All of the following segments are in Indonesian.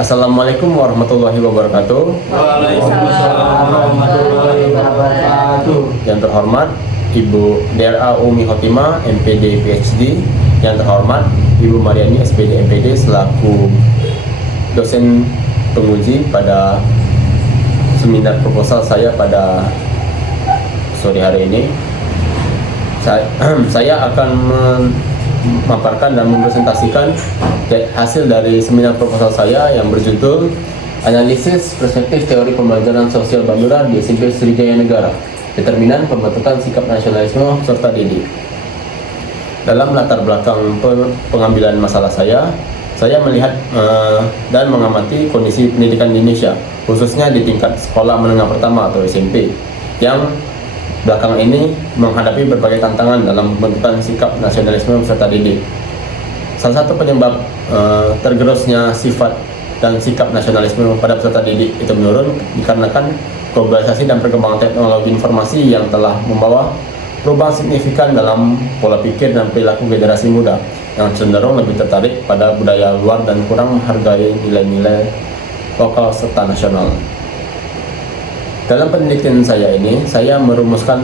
Assalamualaikum warahmatullahi wabarakatuh. Waalaikumsalam warahmatullahi wabarakatuh. Yang terhormat Ibu DRA Umi Khotimah, MPD PhD. Yang terhormat Ibu Mariani, SPD MPD, selaku dosen penguji pada seminar proposal saya pada sore hari ini. Saya akan memaparkan dan mempresentasikan hasil dari seminar proposal saya yang berjudul Analisis Perspektif Teori Pembelajaran Sosial Bandura di SMP Sriwijaya Negara, Determinan Pembentukan Sikap Nasionalisme serta Didik. Dalam latar belakang pengambilan masalah saya melihat dan mengamati kondisi pendidikan di Indonesia, khususnya di tingkat sekolah menengah pertama atau SMP, yang belakangan ini menghadapi berbagai tantangan dalam pembentukan sikap nasionalisme serta didik. Salah satu penyebab tergerusnya sifat dan sikap nasionalisme pada peserta didik itu menurun dikarenakan globalisasi dan perkembangan teknologi informasi yang telah membawa perubahan signifikan dalam pola pikir dan perilaku generasi muda yang cenderung lebih tertarik pada budaya luar dan kurang menghargai nilai-nilai lokal serta nasional. Dalam penelitian saya ini, saya merumuskan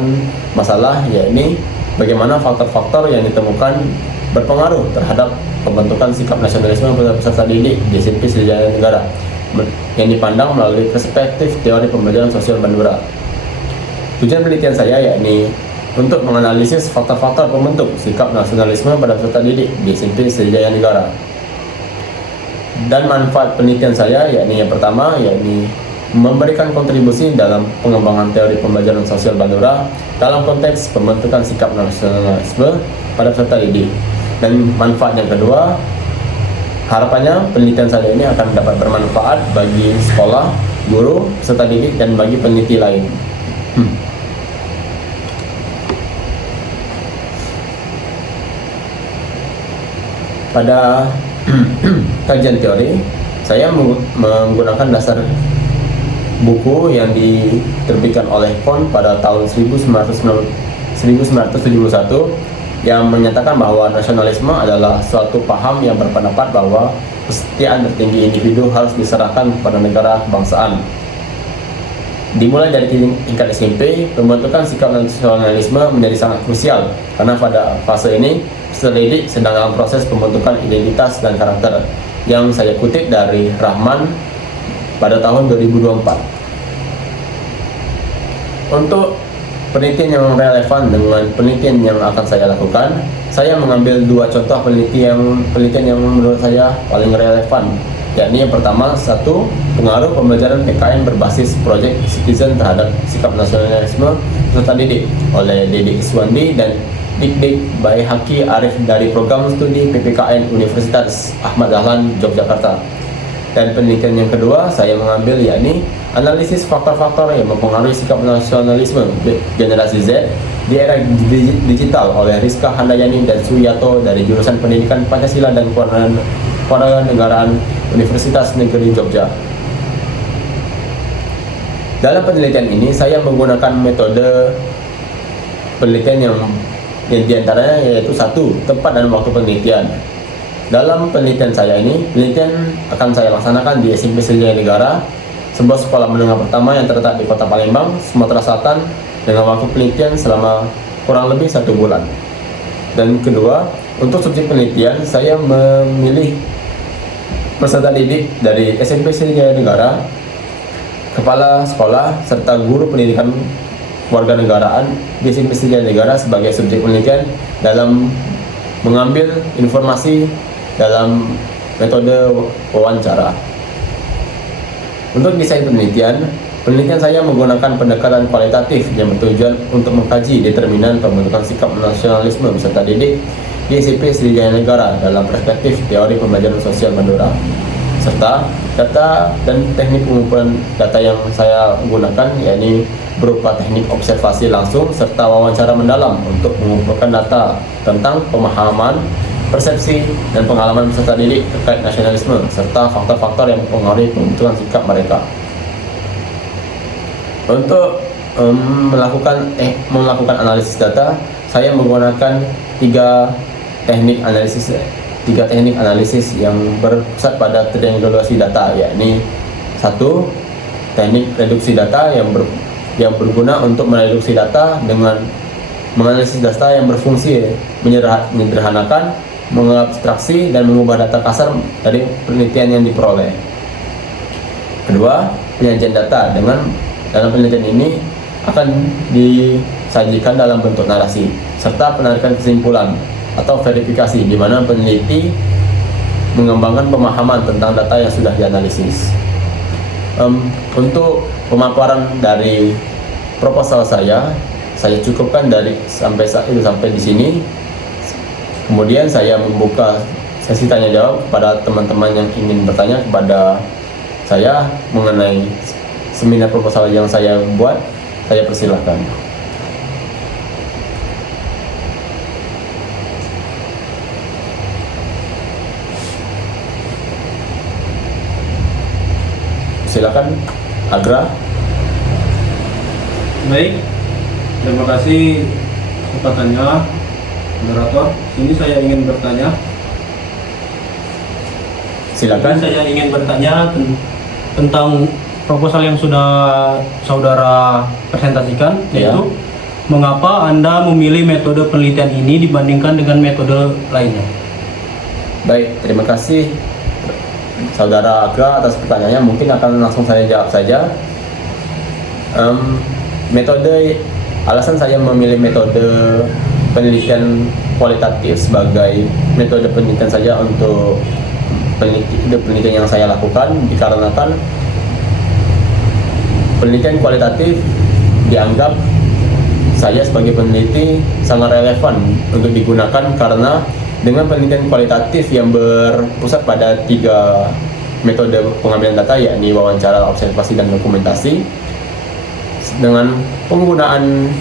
masalah, yakni bagaimana faktor-faktor yang ditemukan berpengaruh terhadap pembentukan sikap nasionalisme pada peserta didik di SMP Sriwijaya Negara yang dipandang melalui perspektif teori pembelajaran sosial Bandura. Tujuan penelitian saya yakni untuk menganalisis faktor-faktor pembentuk sikap nasionalisme pada peserta didik di SMP Sriwijaya Negara. Dan manfaat penelitian saya yakni yang pertama yakni memberikan kontribusi dalam pengembangan teori pembelajaran sosial Bandura dalam konteks pembentukan sikap nasionalisme pada peserta didik. Dan manfaat yang kedua, harapannya penelitian saya ini akan dapat bermanfaat bagi sekolah, guru, peserta didik, dan bagi peneliti lain. Pada kajian teori, saya menggunakan dasar buku yang diterbitkan oleh KON pada tahun 1971 yang menyatakan bahwa nasionalisme adalah suatu paham yang berpendapat bahwa kesetiaan tertinggi individu harus diserahkan kepada negara kebangsaan. Dimulai dari tingkat SMP, pembentukan sikap nasionalisme menjadi sangat krusial karena pada fase ini peserta didik sedang dalam proses pembentukan identitas dan karakter, yang saya kutip dari Rahman pada tahun 2024. Untuk penelitian yang relevan dengan penelitian yang akan saya lakukan, saya mengambil dua contoh penelitian yang menurut saya paling relevan, yakni yang pertama, satu, pengaruh pembelajaran PKN berbasis Project Citizen terhadap sikap nasionalisme peserta didik oleh Dede Iswandi dan Dik Baihaqi Arif dari program studi PPKN Universitas Ahmad Dahlan Yogyakarta. Dan penelitian yang kedua saya mengambil yakni analisis faktor-faktor yang mempengaruhi sikap nasionalisme generasi Z di era digital oleh Rizka Handayani dan Suyato dari jurusan Pendidikan Pancasila dan Kewarganegaraan Universitas Negeri Jogja. Dalam penelitian ini saya menggunakan metode penelitian yang diantaranya yaitu satu, tempat dan waktu penelitian. Dalam penelitian saya ini, penelitian akan saya laksanakan di SMP Sriwijaya Negara, sebuah sekolah menengah pertama yang terletak di Kota Palembang, Sumatera Selatan, dengan waktu penelitian selama kurang lebih 1 bulan. Dan kedua, untuk subjek penelitian, saya memilih peserta didik dari SMP Sriwijaya Negara, kepala sekolah, serta guru pendidikan kewarganegaraan di SMP Sriwijaya Negara sebagai subjek penelitian dalam mengambil informasi dalam metode wawancara. Untuk desain penelitian saya menggunakan pendekatan kualitatif yang bertujuan untuk mengkaji determinan pembentukan sikap nasionalisme peserta didik di SMP Sriwijaya Negara dalam perspektif teori pembelajaran sosial Bandura, serta data dan teknik pengumpulan data yang saya gunakan yakni berupa teknik observasi langsung serta wawancara mendalam untuk mengumpulkan data tentang pemahaman, persepsi, dan pengalaman peserta didik terkait nasionalisme serta faktor-faktor yang mempengaruhi pembentukan sikap mereka. Untuk melakukan analisis data, saya menggunakan 3 teknik analisis tiga teknik analisis yang berpusat pada triangulasi data, yakni satu, teknik reduksi data yang berguna untuk mereduksi data dengan menganalisis data yang berfungsi menyederhanakan, mengabstraksi, dan mengubah data kasar dari penelitian yang diperoleh. Kedua, penyajian data. Dalam penelitian ini akan disajikan dalam bentuk narasi serta penarikan kesimpulan atau verifikasi, di mana peneliti mengembangkan pemahaman tentang data yang sudah dianalisis. Untuk pemaparan dari proposal saya cukupkan sampai di sini. Kemudian saya membuka sesi tanya jawab kepada teman-teman yang ingin bertanya kepada saya mengenai seminar proposal yang saya buat. Saya persilahkan. Silakan, Agra. Baik, terima kasih kesempatannya, moderator. Ini saya ingin bertanya. Silakan. Saya ingin bertanya tentang proposal yang sudah saudara presentasikan, Ya. yaitu mengapa Anda memilih metode penelitian ini dibandingkan dengan metode lainnya? Baik, terima kasih Saudara Agra atas pertanyaannya. Mungkin akan langsung saya jawab saja. Alasan saya memilih metode penelitian kualitatif sebagai metode penelitian saja untuk penelitian yang saya lakukan dikarenakan penelitian kualitatif dianggap saya sebagai peneliti sangat relevan untuk digunakan, karena dengan penelitian kualitatif yang berpusat pada 3 metode pengambilan data, yakni wawancara, observasi, dan dokumentasi. Dengan penggunaan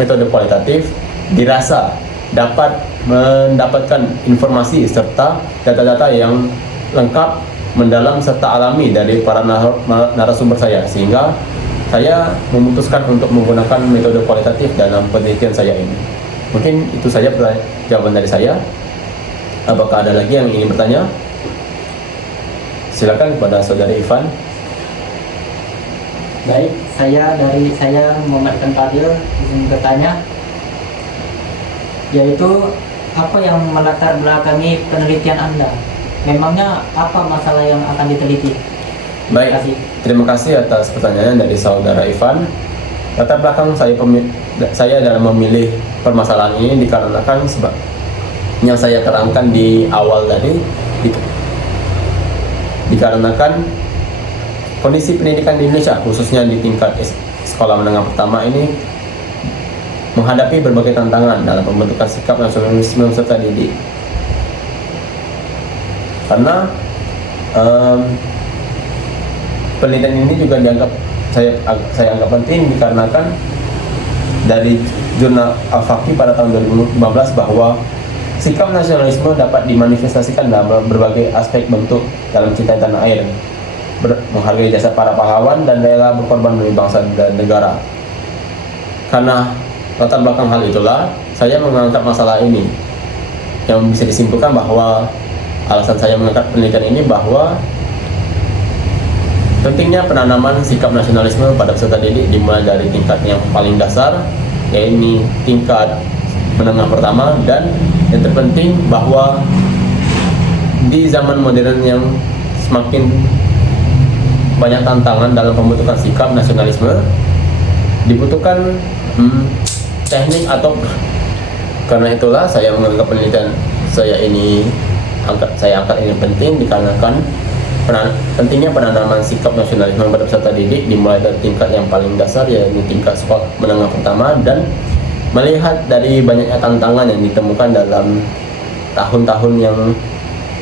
metode kualitatif dirasa dapat mendapatkan informasi serta data-data yang lengkap, mendalam, serta alami dari para narasumber saya, sehingga saya memutuskan untuk menggunakan metode kualitatif dalam penelitian saya ini. Mungkin itu saja jawaban dari saya. Apakah ada lagi yang ingin bertanya? Silakan kepada Saudari Ivan. Baik, saya Muhammad Fadil ingin bertanya, yaitu apa yang melatar belakangi penelitian Anda? Memangnya apa masalah yang akan diteliti? Baik, terima kasih atas pertanyaan dari Saudara Ivan. Latar belakang saya dalam memilih permasalahan ini dikarenakan yang saya terangkan di awal tadi, dikarenakan kondisi pendidikan di Indonesia, khususnya di tingkat sekolah menengah pertama ini, menghadapi berbagai tantangan dalam pembentukan sikap nasionalisme peserta didik. Karena penelitian ini juga saya anggap penting dikarenakan dari jurnal Al-Faqih pada tahun 2015 bahwa sikap nasionalisme dapat dimanifestasikan dalam berbagai aspek bentuk dalam cinta tanah air, menghargai jasa para pahlawan, dan rela berkorban demi bangsa dan negara. Karena latar belakang hal itulah, saya mengangkat masalah ini, yang bisa disimpulkan bahwa alasan saya mengangkat penelitian ini bahwa pentingnya penanaman sikap nasionalisme pada peserta didik dimulai dari tingkat yang paling dasar, yaitu tingkat menengah pertama, dan yang terpenting bahwa di zaman modern yang semakin banyak tantangan dalam pembentukan sikap nasionalisme, dibutuhkan teknik atau karena itulah saya menganggap penelitian saya angkat ini penting dikarenakan pentingnya penanaman sikap nasionalisme pada peserta didik dimulai dari tingkat yang paling dasar, yaitu tingkat sekolah menengah pertama, dan melihat dari banyaknya tantangan yang ditemukan dalam tahun-tahun yang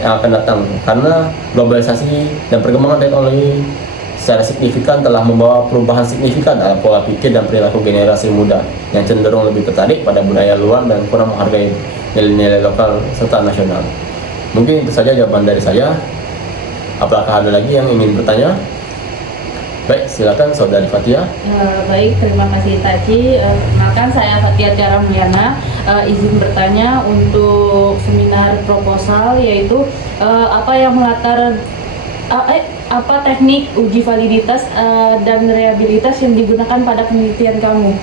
akan datang, karena globalisasi dan perkembangan teknologi secara signifikan telah membawa perubahan signifikan dalam pola pikir dan perilaku generasi muda yang cenderung lebih tertarik pada budaya luar dan kurang menghargai nilai-nilai lokal serta nasional. Mungkin itu saja jawaban dari saya. Apakah ada lagi yang ingin bertanya? Baik, silakan Saudari Fatia. Baik, terima kasih Taci. Perkenalkan saya Fatia Tiara Mulyana. izin bertanya untuk seminar proposal, yaitu apa yang melatar apa teknik uji validitas dan reliabilitas yang digunakan pada penelitian kamu?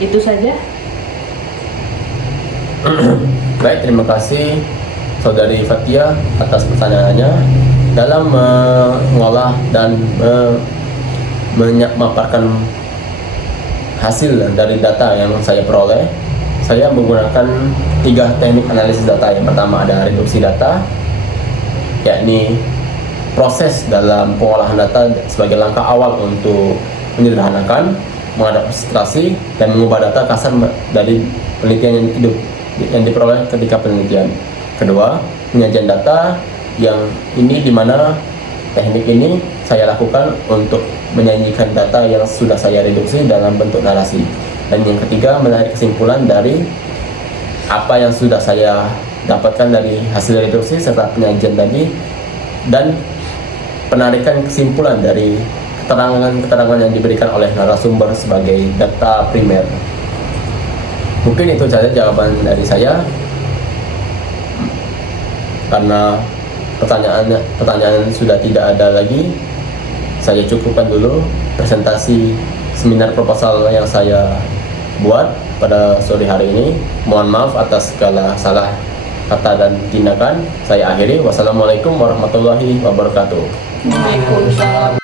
Itu saja. Baik, terima kasih Saudari Fatia atas pertanyaannya. Dalam mengolah dan memaparkan hasil dari data yang saya peroleh, saya menggunakan 3 teknik analisis data. Yang pertama ada reduksi data, yakni proses dalam pengolahan data sebagai langkah awal untuk menyederhanakan, mengadaptasi, dan mengubah data kasar dari penelitian yang diperoleh ketika penelitian. Kedua, penyajian data, yang ini dimana teknik ini saya lakukan untuk menyajikan data yang sudah saya reduksi dalam bentuk narasi. Dan yang ketiga, menarik kesimpulan dari apa yang sudah saya dapatkan dari hasil reduksi serta penyajian tadi, dan penarikan kesimpulan dari keterangan-keterangan yang diberikan oleh narasumber sebagai data primer. Mungkin itu saja jawaban dari saya. Karena pertanyaan sudah tidak ada lagi, saya cukupkan dulu presentasi seminar proposal yang saya buat pada sore hari ini. Mohon maaf atas segala salah kata dan tindakan. Saya akhiri. Wassalamualaikum warahmatullahi wabarakatuh. Waalaikumsalam.